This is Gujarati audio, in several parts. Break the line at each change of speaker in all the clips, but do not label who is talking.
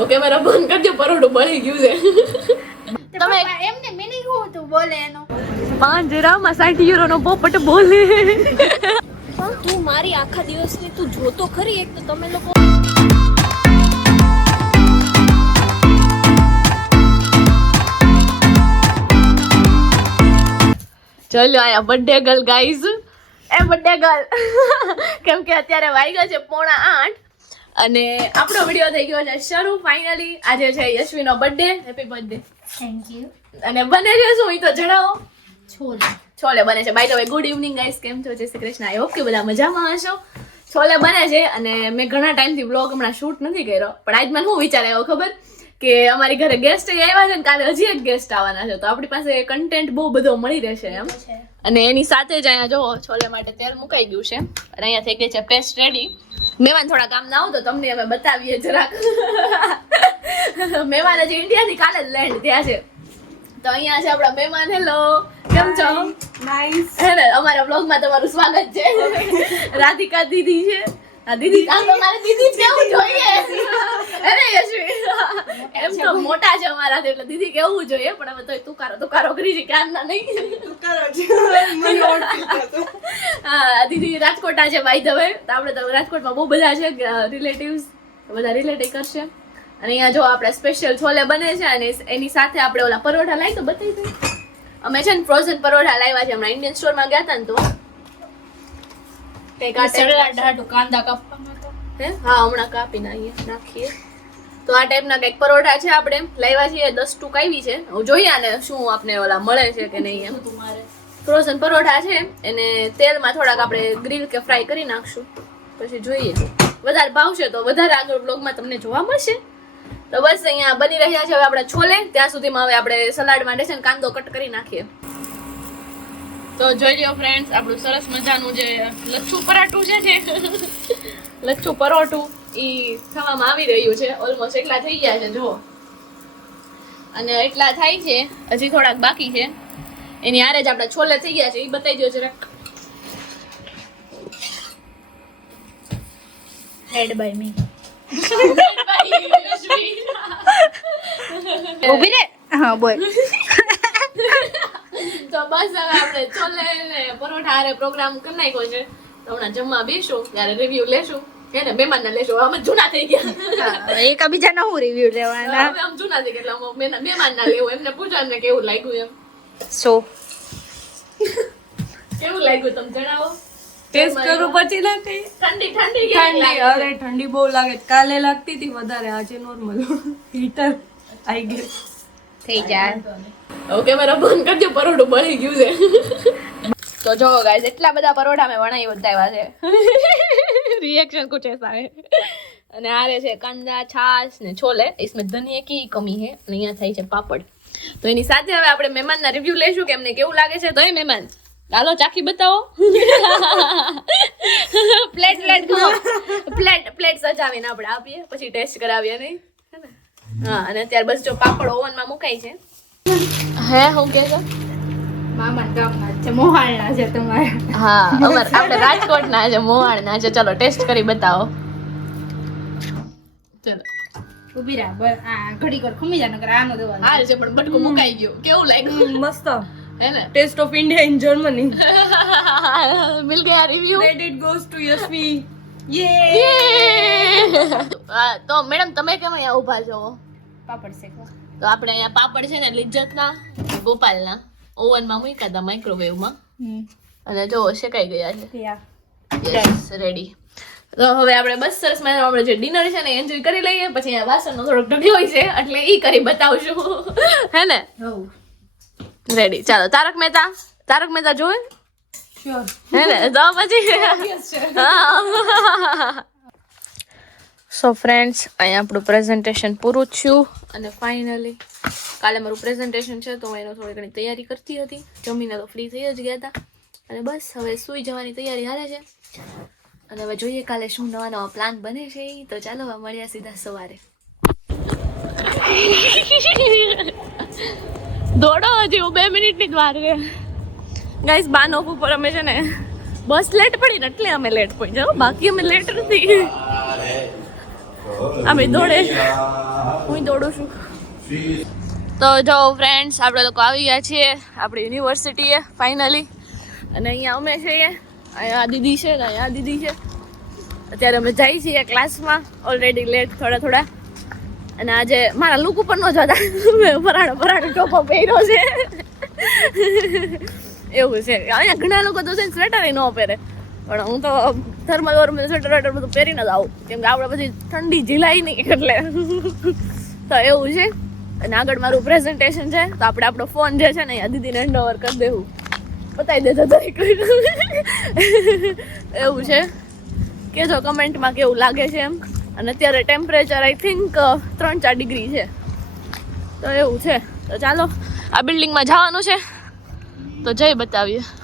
ઓકે મારા બંધ કરજો પરોઠું બળી ગયું છે.
તમે એમને મિનિંગ હું તું બોલે એનો.
પાંજરામાં સાઠ યુરો નો પોપટ બોલે.
પણ તું મારી આખા દિવસની તું જોતો ખરી એક તો તમે લોકો
ચલો આયા બર્થડે ગર્લ ગાઈઝ એ બર્થડે ગર્લ કેમ કે અત્યારે વાગ્યા છે પોણા આઠ. અને આપણો વીડિયો થઈ ગયો છે શરૂ ફાઇનલી આજે છે યશવીનો birthday happy birthday
thank you
અને બને છે શું એ તો જણાવો.
છોલે.
છોલે બને છે. By the way good evening guys કેમ છો? જય શ્રી કૃષ્ણ. આઈ હોપ કે બધા મજામાં હશો. છોલે બને છે અને મેં ઘણા ટાઈમથી વ્લોગ હમણાં શૂટ નથી કર્યો. પણ આજ મને શું વિચાર આવ્યો ખબર? કે અમારી ઘરે ગેસ્ટ આવ્યા છે ને કાલે હજી એક ગેસ્ટ આવવાના છે. તો આપણી પાસે કન્ટેન્ટ બહુ બધો મળી રહેશે એમ. અને એની સાથે જ અહીંયા જો છોલે માટે તેલ મુકાઈ ગયું છે. અને અહીંયા થઈ ગઈ છે પેસ્ટ રેડી મહેમાન થોડા કામ ના આવો તો તમને અમે બતાવીએ જરાક. મહેમાન હજી ઇન્ડિયાથી કાલે જ લેન્ડ થયા છે. તો અહીંયા છે આપણા મહેમાન હેલો. કેમ છો?
નાઈસ
હે ને અમારા બ્લોગમાં તમારું સ્વાગત છે. રાધિકા દીદી છે. આ દીદી આ તો મારે દીદી કેવું જોઈએ. અરે યશવી. એમ તો મોટા છે અમારા એટલે દીદી કેવું જોઈએ પણ હવે તો તુકારો તુકારો કરી છે ક્યાં ના નહીં?
કરો છો. મને ઓળખી જતો.
હા દીદી રાજકોટા છે બાય ધ વે તો આપણે તો રાજકોટમાં બહુ બધા છે રિલેટિવ્સ બધા રિલેટિવ કરશે. અને અહીંયા જો આપણે સ્પેશિયલ છોલે બને છે અને એની સાથે આપણે ઓલા પરોઠા લાવી તો બતાવી દઈએ. અમે છે ને ફ્રોઝન પરોઠા લાવ્યા છે હમણાં ઇન્ડિયન સ્ટોરમાં ગયા હતા ને તો કંઈક આ type ના છે.
કાંદા કાપવામાં તો
હે? હા હમણાં કાપીને અહીંયા નાખીએ. તો આ ટાઈપના કંઈક પરોઠા છે આપણે. લાવ્યા છીએ દસ ટૂંક આવી છે. હું જોઈએ આને શું આપણે ઓલા મળે છે કે નહીં એમ. ફ્રોઝન પરોઠા છે. એને તેલમાં થોડાક આપણે ગ્રીલ કે ફ્રાય કરી નાખશું. પછી જોઈએ. વધારે ભાવશે તો વધારે આગળ બ્લોગમાં તમને જોવા મળશે. તો બસ અહીંયા બની રહ્યા છે. હવે આપણા છોલે. ત્યાં સુધીમાં હવે આપણે સલાડ માટે છે ને કાંદો કટ કરી નાખીએ. તો જોઈ લો ફ્રેન્ડ્સ આપણું સરસ મજાનું જે લચ્છું પરાઠું છે ને લચ્છું પરોઠું એ થવામાં આવી રહ્યું છે. ઓલમોસ્ટ એટલા થઈ ગયા છે જુઓ. અને એટલા થાય છે હજી થોડાક બાકી છે. એની આરે જ આપણા છોલે થઈ ગયા છે એ બતાવી દો જરાક.
હેડ બાય મી ઊભી રે? હા બોલ.
બસ હવે આપણે છોલે ને પરોઠા હારે પ્રોગ્રામ કરી નાખ્યો છે. તો હમણાં જમવા બેસું ત્યારે રિવ્યુ લેશું. એને મહેમાનને લેશું. અમે જૂના થઈ ગયા.
એક બીજાના હું રિવ્યુ લેવાના?
હવે આમ જૂના થઈ ગયા એટલે મહેમાન ના લેવું. એમને પૂછો એમને કેવું લાગ્યું એમ.
સો
કેવું લાગ્યું તમે જણાવો?
ટેસ્ટ કરું પછી લાગે
ઠંડી ઠંડી કેવી
ઠંડી અરે ઠંડી બહુ લાગે. કાલે લાગતી હતી વધારે. આજે નોર્મલ હીટર આઈ ગયું.
થઈ જાય.
ઓકે મારા બંધ કરજો પરોઠું બળી ગયું છે તો જો ગાઈસ એટલા બધા પરોઠા મેં બનાવી બતાવ્યા છે रिएक्शन कुछ ऐसा है અને આરે છે કાંદા છાશ ને છોલે इसमें ધનિયા की કમી है અને અહીંયા થાય છે પાપડ તો એની સાથે હવે આપણે મહેમાનના રિવ્યુ લેશું કે એમને કેવું લાગે છે તો એ મહેમાન ચાલો ચાખી બતાવો પ્લેટ પ્લેટ પ્લેટ પ્લેટ સજાવીને આપણે આપીએ પછી ટેસ્ટ કરાવીએ નહીં હે ને? હા અને ત્યાર બસ જો પાપડ ઓવનમાં મુકાય છે હે હું કે છો?
મામા ગામના છે મોહાળના છે તમારા.
હા અમાર આપણે રાજકોટના છે મોવાડના છે. ચલો ટેસ્ટ કરી બતાવો. ચલો.
ઊભી રહે આ ઘડી કર ખમી જા નકર આનો દેવા
હાલ છે પણ બટકું મુકાઈ ગયું. કેવું લાગ્યું?
મસ્ત.
હે ને?
Taste of India in Germany
મિલ ગયા review
credit goes to Yashvi યે
તો મેડમ તમે કેમ અહીંયા ઊભા છો?
પાપડ શેકવા.
તો આપણે અહીંયા પાપડ છે ને લિજ્જતના ગોપાલના ઓવનમાં મૂક્યા હતા માઇક્રોવેવમાં અને જો શેકાઈ ગયા છે. યસ રેડી તો હવે આપણે બસ સરસ મજાનું આપણે જે ડિનર છે ને એન્જોય કરી લઈએ. પછી અહીંયા વાસણનો થોડોક ઢગલો હોય છે એટલે એ કરી બતાવશું. હે ને? રેડી ચાલો તારક મહેતા. તારક મહેતા જોવે? હે ને? તો પછી સો ફ્રેન્ડ્સ અહીંયા આપણું પ્રેઝન્ટેશન પૂરું થયું અને ફાઇનલી કાલે મારું પ્રેઝન્ટેશન છે, તો હું એનો થોડી ઘણી તૈયારી કરતી હતી. જમીને તો ફ્રી થઈ જ ગયા હતા. અને બસ, હવે સૂઈ જવાની તૈયારી હાલે છે. અને હવે જોઈએ કાલે શું નવા નવા પ્લાન બને છે એ તો ચાલો, હવે મળ્યા સીધા સવારે. દોડો હજી, હું બે મિનિટની જ વાર છે ગાઈસ બાનોફ ઉપર અમે છે ને, બસ લેટ પડી ને એટલે અમે લેટ પડી જાઓ બાકી અમે લેટ નથી. અમે દોડે. દોડું છું. તો જો ફ્રેન્ડ્સ આપણે લોકો આવી ગયા છીએ આપણી યુનિવર્સિટીએ ફાઇનલી અને અહીંયા અમે છીએ. અહીંયા દીદી છે ને અહીંયા દીદી છે. અત્યારે અમે જઈએ છીએ ક્લાસમાં ઓલરેડી લેટ થોડા થોડા. અને આજે મારા લુક ઉપર ન જતા. મેં પરાણો પરાણો ટોપો પહેર્યો છે. એવું છે. અહીંયા ઘણા લોકો તો છે સ્વેટર ન પહેરે. પણ હું તો થર્મલ વોર્મલ સ્વેટર વેટર બધું પહેરીને જ આવું. કેમ કે આપણે પછી ઠંડી ઝીલાય નહીં એટલે. તો એવું છે. અને આગળ મારું પ્રેઝન્ટેશન છે, તો આપણે આપણો ફોન જે છે ને અહીંયા દીદીને હેન્ડ ઓવર કરી દેવું. બતાવી દેજો દરેક એવું છે. કેજો કમેન્ટમાં કેવું લાગે છે એમ. અને અત્યારે ટેમ્પરેચર આઈ થિંક ત્રણ ચાર ડિગ્રી છે. તો એવું છે. તો ચાલો, આ બિલ્ડિંગમાં જવાનું છે. તો જઈ બતાવીએ.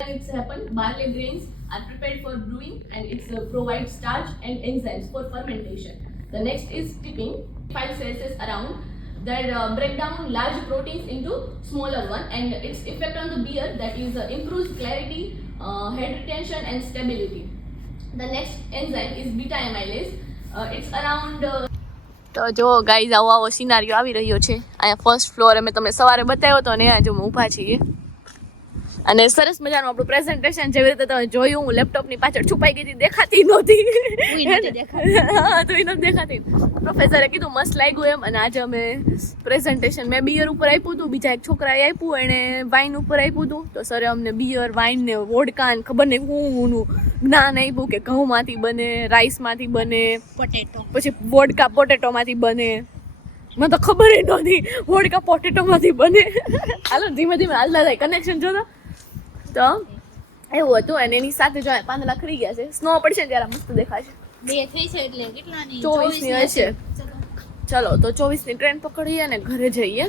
It's happened. Barley grains are prepared for brewing and it uh, provides starch and enzymes for fermentation. The next is tipping. 5 Celsius around that uh, break down large proteins into smaller one and its effect on the beer that is uh, improves clarity, uh, head retention and stability. The next enzyme is beta amylase. Uh, it's around uh, તો જો ગાઈઝ આવો આવો સિનારીઓ આવી રહ્યો છે અહીંયા ફર્સ્ટ ફ્લોર અમે તમને સવારે બતાવ્યો હતો ને અહીંયા જો ઊભા છીએ અને સરસ મજાનું આપણું પ્રેઝન્ટેશન જેવી રીતે તમે જોયું હું લેપટોપની પાછળ છુપાઈ ગઈ હતી દેખાતી નહોતી. હા તો નથી દેખાતી. પ્રોફેસરે કીધું મસ્ત લાગ્યું એમ. અને આજે અમે પ્રેઝન્ટેશન મેં બિયર ઉપર આપ્યું હતું બીજા એક છોકરાએ આપ્યું એણે વાઇન ઉપર આપ્યું હતું. તો સરે અમને બિયર વાઇન ને વોડકા ને ખબર નહીં હું જ્ઞાન આપ્યું કે ઘઉંમાંથી બને રાઈસમાંથી બને
પોટેટો
પછી વોડકા પોટેટોમાંથી બને. મને તો ખબર નહોતી વોડકા પોટેટોમાંથી બને. હાલો ધીમે ધીમે હાલતા થાય. કનેક્શન જોતો? તો એવું હતું. અને એની સાથે જો પાંદડા ખરી ગયા છે. સ્નો પડશે ને ત્યારે મસ્ત દેખાશે.
બે થઈ છે એટલે કેટલાની?
ચોવીસની હશે. ચલો. તો ચોવીસની ટ્રેન પકડીએ અને ઘરે જઈએ.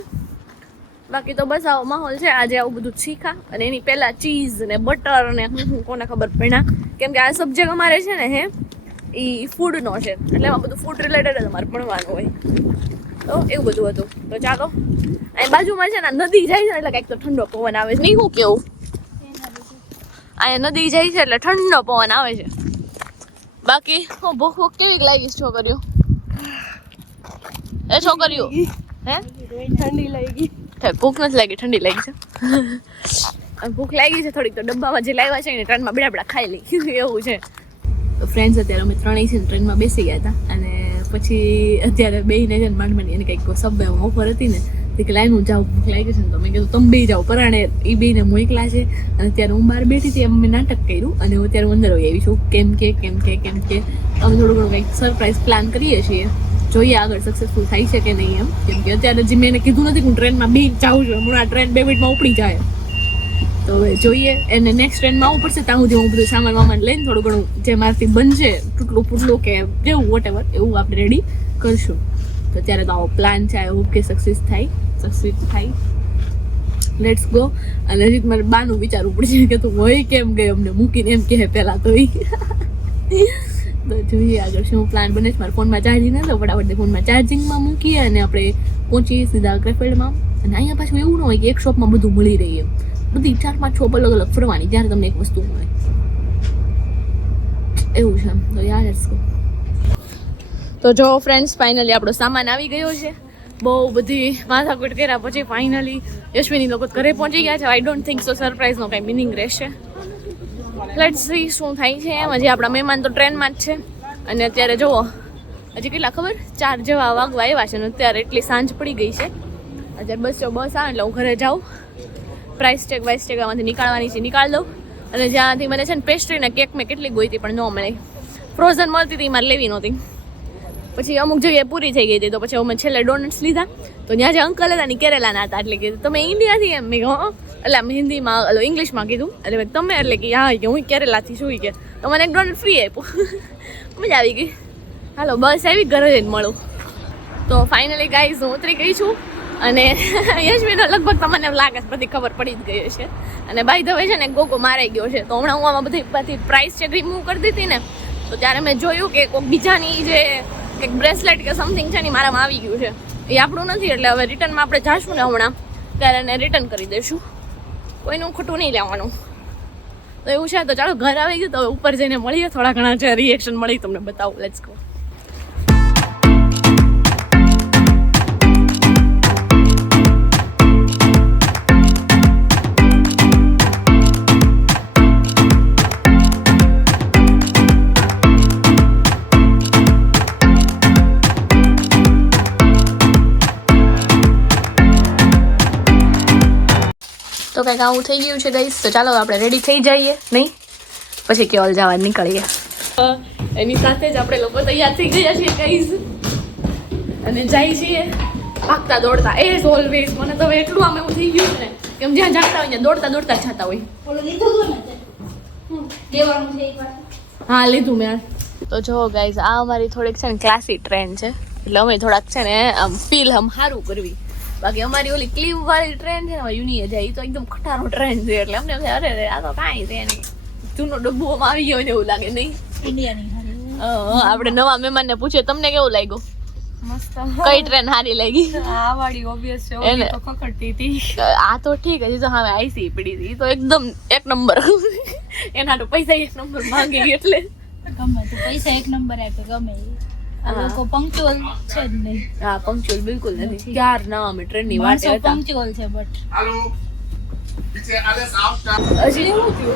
બાકી તો બસ આવો માહોલ છે. આજે આવું બધું શીખા. અને એની પહેલા ચીઝ ને બટર ને હું હું કોને ખબર પડ્યા કેમ કે આ સબ્જેક્ટ અમારે છે ને હે એ ફૂડનો છે. એટલે એમાં બધું ફૂડ રિલેટેડ જ અમારે ભણવાનું હોય. તો એવું બધું હતું. તો ચાલો. અહીં બાજુમાં છે ને નદી જાય છે ને એટલે કંઈક તો ઠંડો પવન આવે છે. નહીં હું કેવું? અહીંયા નદી જાય છે એટલે ઠંડો પવન આવે છે. બાકી હું ભૂખ ભૂખ કેવી લાગી છોકરીઓ? એ છોકરીઓ? હે?
ઠંડી લાગી.
ભૂખ નથી લાગી ઠંડી લાગી છે. ભૂખ લાગી છે થોડીક તો ડબ્બામાં જે લાવ્યા છે ને ટ્રેનમાં બેડા બેડા ખાઈ લઈ એવું છે. ફ્રેન્ડ્સ અત્યારે અમે ત્રણેય છે ટ્રેનમાં બેસી ગયા હતા. અને પછી અત્યારે બેહીને છે ને માંડ માંડી એને કંઈક સબવે ઓફર હતી ને કે હું જાઉં, ભૂખ લાગી છે ને તો મેં કીધું, તમે બે જાઓ. પરાણે એ બેને મોકલા છે. અને ત્યારે હું બહાર બેઠી હતી એમ મેં નાટક કર્યું અને હું અત્યારે અંદર આવી છું. કેમ કે કેમ કે કેમ કે, અમે થોડું ઘણું કંઈક સરપ્રાઈઝ પ્લાન કરીએ છીએ. જોઈએ આગળ સક્સેસફુલ થાય છે કે નહીં એમ. કેમ કે અત્યારે હજી મેં કીધું નથી હું ટ્રેનમાં બી જાઉં છું. હમણાં ટ્રેન બે મિનિટમાં ઉપડી જાય. તો હવે જોઈએ, એને નેક્સ્ટ ટ્રેનમાં આવવું પડશે. ત્યાં સુધી હું બધું સામાન વામાન લઈને થોડું ઘણું જે મારાથી બનશે, તૂટલું પૂટલું કે જેવું વોટ એવું આપણે રેડી કરશું. તો ત્યારે તો આવો પ્લાન છે આઈ કે સક્સેસ થાય. સક્સેસ થાય. લેટ્સ ગો અને હજી મારે બાનું વિચારવું પડશે કે તું હોય કેમ ગઈ? અમને મૂકીને એમ કહે પહેલાં તો ઈ. તો જોઈએ આગળ શું પ્લાન બને છે. મારા ફોનમાં ચાર્જિંગ નથી ફટાફટ ફોનમાં ચાર્જિંગમાં મૂકીએ અને આપણે પહોંચીએ સીધા ક્રેફિલ્ડમાં અને અહીંયા પાછું એવું ન હોય કે એક શોપમાં બધું મળી રહી એમ. બધી ચાર પાંચ શોપ અલગ અલગ ફરવાની, જ્યારે તમને એક વસ્તુ મળે. એવું છે. તો યાર ગો તો જો ફ્રેન્ડ્સ ફાઇનલી આપણો સામાન આવી ગયો છે. બહુ બધી માથાકૂટ કર્યા પછી ફાઇનલી યશ્વીની લોકો ઘરે પહોંચી ગયા છે. આઈ ડોન્ટ થિંક સો સરપ્રાઈઝનો કાંઈ મિનિંગ રહેશે. લેટ સી શું થાય છે. એમ હજી આપણા મહેમાન તો ટ્રેનમાં જ છે. અને અત્યારે જુઓ, હજી કેટલા ખબર? ચાર જેવા વાગવા આવ્યા છે અને અત્યારે એટલી સાંજ પડી ગઈ છે. અત્યારે બસ જો બસ આવે એટલે હું ઘરે જાઉં. પ્રાઇસ ટેગ વાઇસ ટેગ આમાંથી નીકાળવાની છે. નીકાળ દઉં. અને જ્યાંથી મને છે ને પેસ્ટ્રી ને કેક મેં કેટલી ગોઈતી પણ ન મળી. ફ્રોઝન મળતી હતી, મારે લેવી નહોતી. પછી અમુક જગ્યાએ પૂરી થઈ ગઈ હતી, તો પછી અમે છેલ્લે ડોનટ્સ લીધા. તો ત્યાં જે અંકલ હતા ને કેરેલાના હતા, એટલે કીધું તમે ઇન્ડિયાથી એમ. મેં એટલે આમ હિન્દીમાં એટલે ઇંગ્લિશમાં કીધું. એટલે તમે એટલે કે, હા, કે હું કેરેલાથી છું કે. તો મને એક ડોનટ ફ્રી આપ્યું. મજા આવી ગઈ. હાલો, બસ આવી ઘરે જઈને મળું. તો ફાઇનલી ગાઈઝ હું ઉતરી ગઈ છું. અને યશવીનો લગભગ તમને એમ લાગે બધી ખબર પડી જ ગઈ છે અને બાય ધ વે છે ને ગોગો મારાઈ ગયો છે. તો હમણાં હું આમાં બધી બધી પ્રાઇસ ચેક રિમૂવ કરી દીધી ને, તો ત્યારે મેં જોયું કે કોઈક બીજાની જે એક બ્રેસલેટ કે સમથિંગ છે ને મારામાં આવી ગયું છે. એ આપણું નથી, એટલે હવે રિટર્નમાં આપણે જાશું ને હમણાં. ત્યારે એને રિટર્ન કરી દઈશું. કોઈનું ખોટું નહીં લેવાનું. તો એવું છે, તો ચાલો ઘર આવી ગયું, તો ઉપર જઈને મળીએ. થોડા ઘણા જે રિએક્શન મળી, તમને બતાવું. લેટ્સ ગો કંઈક આવું થઈ ગયું છે ગઈ તો ચાલો આપણે રેડી થઈ જઈએ નહીં? પછી કેવલ જવા નીકળીએ. એની સાથે જ આપણે લોકો તૈયાર થઈ ગયા છીએ ગઈસ અને જઈ છીએ ભાગતા દોડતા. એઝ ઓલવેઝ મને તો એટલું આમ એવું થઈ ગયું ને કે આમ જ્યાં જાતા હોય ત્યાં દોડતા દોડતા જતા હોય. હા લીધું મેં તો જો ગાઈઝ આ અમારી થોડીક છે ને ક્લાસી ટ્રેન છે. એટલે અમે થોડાક છે ને આમ ફીલ આમ સારું કરવી. બાકી અમારી ઓલી ક્લીવ વાળી ટ્રેન છે ને યુનિએ જાય તો એકદમ ખટારો ટ્રેન છે એટલે અમને અરે આ તો કાંઈ છે નહીં. જૂનો ડબ્બો આવી ગયો ને એવું લાગે નહીં.
હારી
આપણે નવા મહેમાનને પૂછે તમને કેવું લાગ્યું? કઈ ટ્રેન સારી લાગી?
આ વાળી ઓબવિયસ છે
એને-
ઓલી તો ખકડતી હતી.
આ તો ઠીક હજી તો હવે આઈસી પડી હતી તો એકદમ એક નંબર. એના તો પૈસા એક નંબર માંગે એટલે.
ગમે તો પૈસા એક નંબર આપે ગમે. આ લોકો પંક્ચ્યુઅલ છે જ નહીં.
હા પંક્ચ્યુઅલ બિલકુલ નથી. ક્યાર ના અમે ટ્રેનની વાટે
માણસો
હતા.
પંક્ચુઅલ છે બટ
bitte alles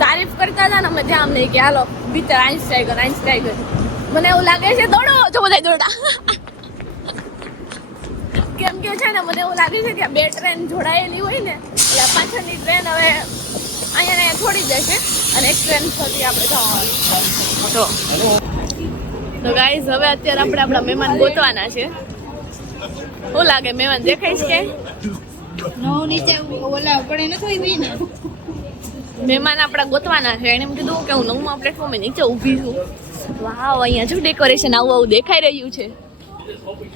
તારીફ કરતા હતા ને અમે ત્યાં અમને કે હાલો આઈન્સ મને એવું લાગે છે દોડો જો બધા દોડા કેમ કે છે ને મને એવું લાગે છે કે આ બે ટ્રેન જોડાયેલી હોય ને એટલે પાછળની ટ્રેન હવે અહીંયા છોડી દેશે અને એક ટ્રેન ફરી આપણે જવાનું. તો તો ગાઈઝ હવે અત્યારે આપણે આપણા મહેમાન ગોતવાના છે. શું લાગે મહેમાન દેખાય છે કે
નીચે ઓલા પડે નથી હોય ને.
મહેમાન આપણા ગોતવાના છે. એણે એમ કીધું કે હું નવમા પ્લેટફોર્મે નીચે ઊભી છું. વાવ અહીંયા જો ડેકોરેશન આવું આવું દેખાઈ રહ્યું છે?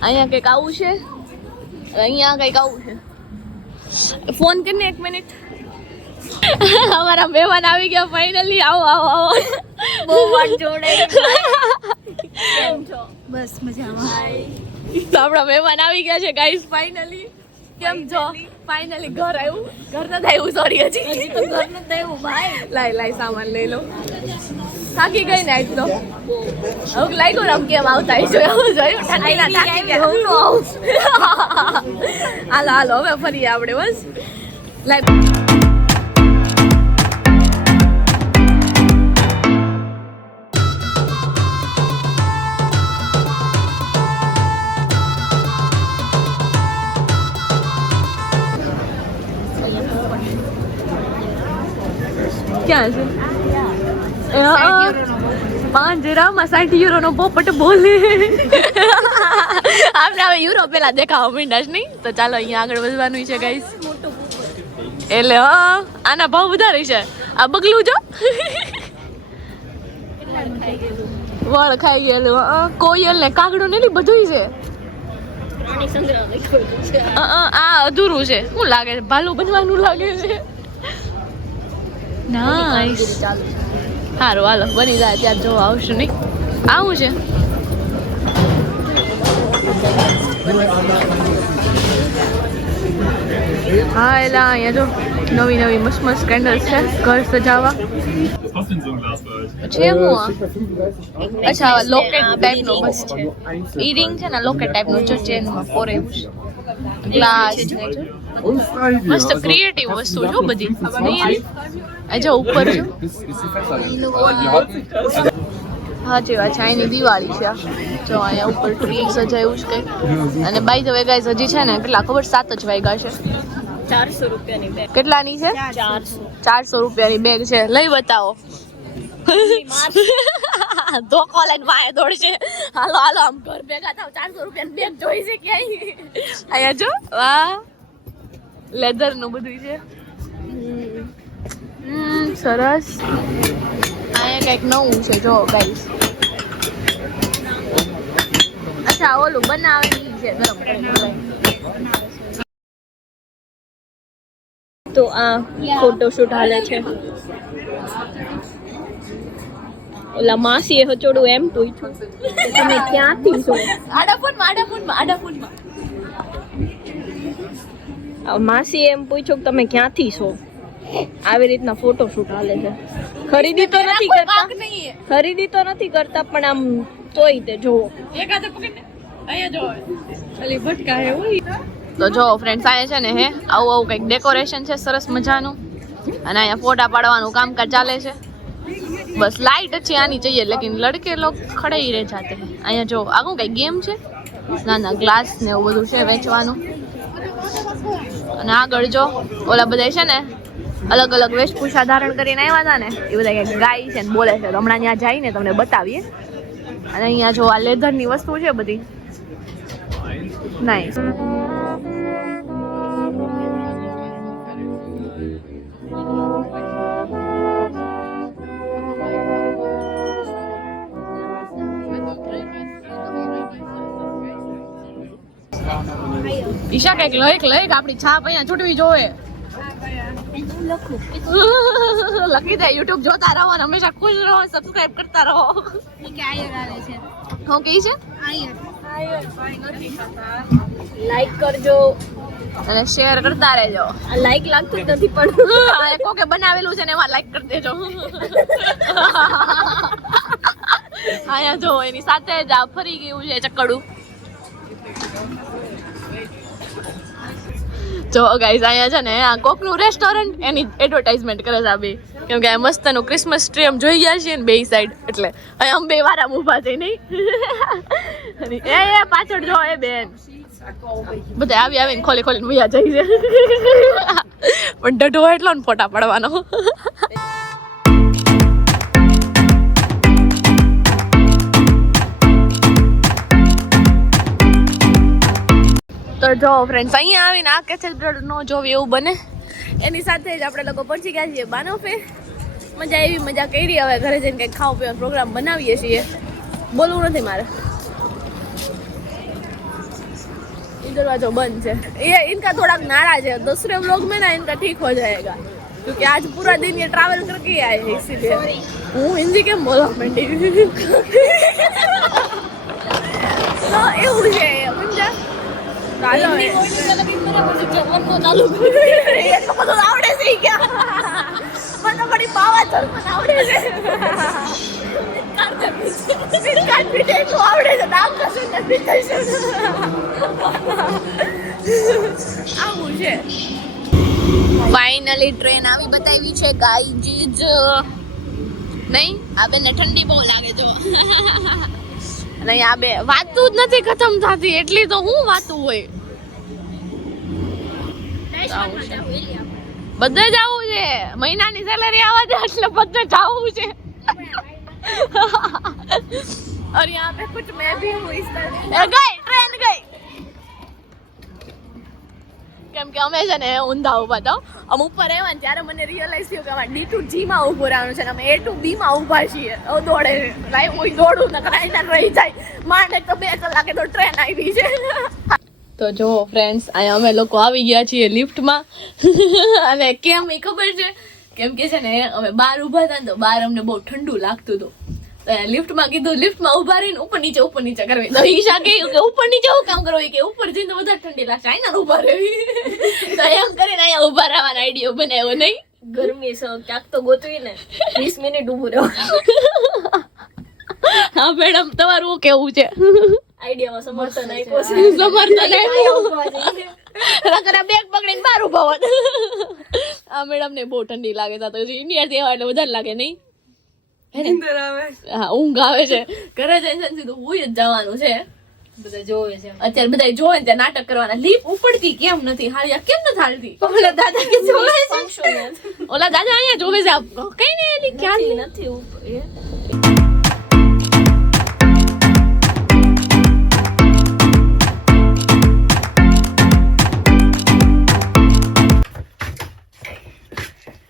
અહીંયા કંઈક આવું છે? અહીંયા કંઈક આવું છે. ફોન કરીને એક મિનિટ. અમારા મહેમાન આવી ગયા ફાઇનલી આવો આવો આવો.
બહુ વાત જોડે. બસ મજામાં.
તો આપણા મહેમાન આવી ગયા છે ગાઈસ ફાઇનલી કેમ છો? ફાઇનલી ઘર આવ્યું? ઘર નથી આવ્યું સોરી હજી.
હજી તો ઘરનું તો એવું ભાઈ.
લાય લાય સામાન લઈ લો. થાકી ગઈ ને આજ તો. હવે લાગ્યો ને આમ કેમ આવતા એવું જોયું ઠંડીના થાકી ગયા. હું નો આવું. હાલો હાલો હવે ફરીએ આપણે બસ. લાય. ક્યાં છે? પાંચ જીરામાં સાઠ યુરોનો પોપટ બોલે. આપણે હવે યુરો પેલા દેખાવા માંડ્યા છે નહીં? તો ચાલો અહીંયા આગળ વધવાનું છે ગાઈસ એટલે હા આના ભાવ વધારે છે. આ બગલું જો. વળ ખાઈ ગયેલું હા કોયલ ને કાગડું ને બધું છે.
પ્રાણી સંગ્રહ લખ્યું છે.
અ, અ, આ અધૂરું છે. શું લાગે છે? ભાલું બનવાનું લાગે છે. નાઈસ સારું હાલો, બની જાય ત્યાં જોવા આવશું, નહીં? આવું છે? હા એટલે અહીંયા જો નવી નવી મસ્ત મસ્ત કેન્ડલ્સ છે, ઘર સજાવવા? છે હું અચ્છા લોકેટ ટાઈપનો બસ છે. ઈરિંગ છે ને લોકેટ ટાઈપનું જો ચેનમાં ફોર એવું છે. ગ્લાસ મસ્ત ક્રિએટિવ વસ્તુ જો બધી. જો ઉપર જો સાચી વાત છે અહીંની દિવાળી છે. જો અહીંયા ઉપર ટ્રી સજાયું છે કંઈક. અને બાય ધ વે ગાઈઝ હજી છે ને કેટલા? ખબર? સાત જ વાગ્યા છે.
ચારસો રૂપિયાની બેગ
કેટલાની છે?
ચારસો.
ચારસો રૂપિયાની બેગ છે. લઈ બતાવો. ધોકો લઈને વાય દોડશે. હાલો હાલો આમ ઘર ભેગા થાવ. ચારસો રૂપિયાની બેગ જોઈ છે ક્યાંય? અહીંયા જો વાહ. લેધરનું બધું છે. સરસ. અહીંયા કંઈક નવું છે જો ગાઈસ અચ્છા ઓલું બનાવે છે ગરમ
તો આ ફોટોશૂટ હાલે છે. ઓલા માસીએ હચોડું એમ પૂછ્યું. કે તમે ક્યાંથી છો?
આડા ફોનમાં આડા ફોનમાં આડા ફોનમાં
આ માસીએ એમ પૂછ્યું કે તમે ક્યાંથી છો? આવી રીતના ફોટોશૂટ હાલે છે. ખરીદી તો નથી કરતા. ખરીદી તો નથી કરતા પણ આમ તોય તે જુઓ
તો જો ફ્રેન્ડ અહીંયા છે ને હે આવું આવું કંઈક ડેકોરેશન છે સરસ મજાનું. અને અહીંયા ફોટા પાડવાનું કામ કામકાજ ચાલે છે. બસ લાઇટ છે આની જઈએ લેકિન લડકે લોક ખડાઈ રહે જાતે. અહીંયા જો આ કઈ ગેમ છે? ના ના ગ્લાસ ને એવું બધું છે વેચવાનું. અને આગળ જો ઓલા બધા છે ને અલગ અલગ વેશભૂષા ધારણ કરીને આવ્યા હતા ને, એ બધા કંઈક ગાય છે બોલે છે. તો હમણાં ત્યાં જઈને તમને બતાવીએ. અને અહીંયા જો આ લેધરની વસ્તુ છે બધી. નાઈસ ઈશા કંઈક લઈક લઈક, આપણી છાપ અહીંયા છૂટવી જોવે. લખી. દે યુટ્યુબ જોતા રહો અને હંમેશા ખુશ રહો સબસ્ક્રાઇબ કરતા રહો. હું કહી છે?
લાઈક કરજો.
અને શેર કરતા રહેજો.
આ લાઈક લાગતું નથી પણ.
કોકે બનાવેલું છે ને એમાં લાઈક કરી દેજો. અહીંયા જો એની સાથે જ આ ફરી ગયું છે ચકડું. જો ગાઈઝ અહીંયા છે ને આ કોકનું રેસ્ટોરન્ટ એની એડવર્ટાઇઝમેન્ટ કરે છે આ બે. કેમ કે મસ્તનું ક્રિસમસ ટ્રી આમ જોઈ ગયા છીએ ને બે સાઈડ એટલે અહીંયા આમ બે વાર ઊભા થઈ નહીં. એ એ પાછળ જો એ બેન. બધા આવી આવીને ખોલી ખોલીને વયા જાય પણ ડઢો એટલો ને ફોટા પાડવાનો. તો જો ફ્રેન્ડ્સ અહીંયા આવીને આ કેથેડ્રલ નો જોવી એવું બને એની સાથે જ આપણે લોકો પહોંચી ગયા છીએ બાનોફે મજા એવી મજા કરી હવે ઘરે જઈને કંઈક ખાવા પીવાનો પ્રોગ્રામ બનાવીએ છીએ બોલવું નથી મારે ये दरवाजा बंद है ये इनका थोड़ा नाराज है दूसरे व्लॉग में ना इनका ठीक हो जाएगा क्योंकि आज पूरा दिन ये ट्रैवल करके ही आए हैं इसीलिए હું હિન્દી કેમ બોલવા માંડી તો એવું છે સમજા આવડે આવું છે ફાઇનલી ટ્રેન આવી બતાવી છે ગાઈજીજ નહીં, આ બેને ઠંડી બહુ લાગે, જો. નહીં આ બે વાતું જ નથી ખતમ થતી એટલી તો હું વાતું હોય આવું છે. બધે જ આવું છે મહિનાની સેલેરી આવવા દે એટલે બધે જ આવું છે और यहाँ पे कुछ मैं भी हूँ इस तरह गई ट्रेन गई કેમ કે અમે છે ને ઊંધા ઊભા તો અમે ઉપર આવ્યા ને ત્યારે મને રિયલાઇઝ થયું કે અમારે ડી ટુ જી માં ઊભું રહેવાનું છે અમે એ ટુ બી માં ઊભા છીએ. દોડે છે લાઈ હું દોડું ને કરાઈ રહી જાય. માંડે તો બે કલાકે તો ટ્રેન આવી છે. તો જો ફ્રેન્ડ્સ અહીંયા અમે લોકો આવી ગયા છીએ લિફ્ટમાં અને કેમ એ ખબર છે? કેમ કે છે ને, અમે બહાર ઊભા હતા ને તો બહાર અમને બહુ ઠંડુ લાગતું હતું. લિફ્ટમાં કીધું લિફ્ટમાં ઊભા રહીને ઉપર નીચે ઉપર નીચે કરવી. તો ઈશા કે કે ઉપર નીચે હું કામ કરવું કે ઉપર જઈને વધારે ઠંડી લાગશે. આઈના ઊભા રહેવી તો એમ કરીને અહીંયા ઊભા રહેવાનો આઈડિયો બનાવ્યો નહીં.
ગરમી છે ક્યાંક તો ગોતવી ને. વીસ મિનિટ ઉભું રહો
હા મેડમ તમારું કેવું છે?
આઈડિયામાં સમર્થન આપ્યો છે.
સમર્થન આપ્યું. બેગ પકડીને બહાર ઊભા હોત. આ મેડમ ને બહુ ઠંડી લાગે તા તો ઇન્ડિયા થી એટલે વધારે લાગે નહીં.
નીંદર આવે?
હા ઊંઘ આવે છે. ઘરે જઈને સીધું હુઈ જ જવાનું છે.
બધા જોવે છે.
અત્યારે બધા જોવે ત્યાં નાટક કરવાના. લીપ ઉપડતી કેમ નથી? હાલ્યા કેમ નથી હાલતી? ઓલા દાદા કે જોવે છે? ઓલા દાદા અહીંયા જોવે છે. કઈ નહીં એની ખ્યાલ
નથી.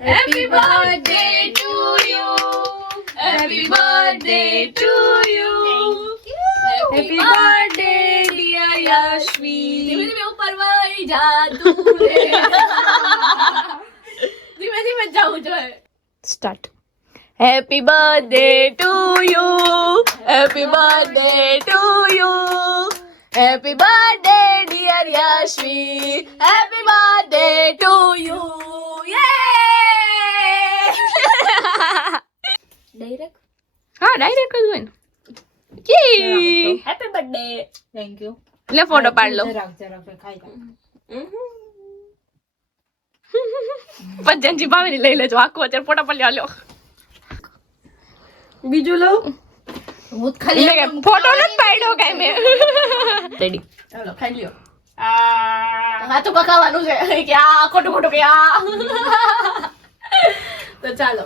Happy birthday to you. Happy birthday to you. Happy birthday dear Yashvi. ધીમે ધીમે ઉપર વહી જા તું રે. ધીમે ધીમે જાવું જોઈએ. Start. Happy birthday to you. Happy birthday to you. Happy birthday dear Yashvi. Happy birthday to you. Yay! હા ડાયરેક્ટ જ હોય ને. યે
હેપી બર્થડે
થેન્ક યુ
લે ફોટો પાડ લો.
જરાક જરાક ખાઈ
પંચનજી ભાવેની લઈ લેજો આખો અત્યારે ફોટો પડી લ્યો
બીજું લઉં
હું ખાલી ફોટો નથી પાડ્યો કઈ મેં. રેડી ચાલો ખાઈ લ્યો. હા તો પકાવવાનું છે. કે આ ખોટું ખોટું કે આ. તો ચાલો.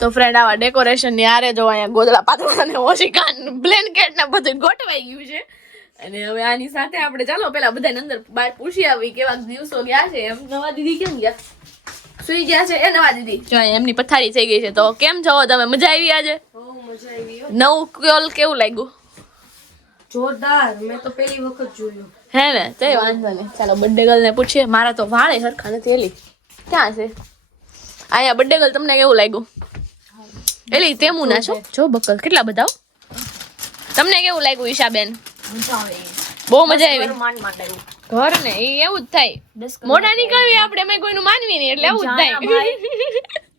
તો ફ્રેન્ડ આવા ડેકોરેશનની આરે જો અહીંયા ગોદડા પાતળા ને ઓશિકાન બ્લેન્કેટ ને બધું ગોઠવાઈ ગયું છે. અને હવે આની સાથે આપણે ચાલો પેલા બધાને અંદર બહાર પૂછી આવી કેવા દિવસો ગયા છે. એમ નવા દીદી કેમ ગયા? સુઈ ગયા છે એ નવા દીદી? જો એમની પથારી થઈ ગઈ છે. તો કેમ છો તમે? મજા આવી આજે? નવું કોલ કેવું લાગ્યું?
જોરદાર. મેં તો પહેલી વખત જોયું.
હે ને? તે વાંધો નહીં. ચાલો બર્થડે ગર્લ ને પૂછીએ. મારા તો વાળે સરખા નથી એલી. ક્યાં છે? અહીંયા બર્થડે ગર્લ તમને કેવું લાગ્યું? એલી તેમું ના છો જો બકલ કેટલા બધા તમને કેવું લાગ્યું ઈશાબેન? બહુ મજા આવી. ઘર ને એ એવું જ થાય. મોઢા નીકળવી આપણે મેં કોઈનું માનવી નહીં એટલે એવું જ થાય.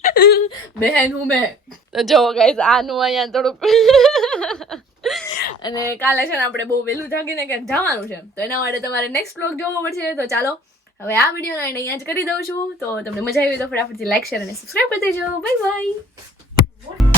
બહેન હું મેં? તો જો ગાઈસ આનું અહીંયા થોડુંક. અને કાલે છે ને આપણે બહુ વહેલું જાગીને ક્યાંક જવાનું છે. તો એના માટે તમારે નેક્સ્ટ બ્લોગ જોવો પડશે. તો ચાલો હવે આ વીડિયો અહીંયા જ કરી દઉં છું. તો તમને મજા આવી તો ફટાફટથી લાઈક શેર અને સબસ્ક્રાઈબ કરી દેજો. Bye bye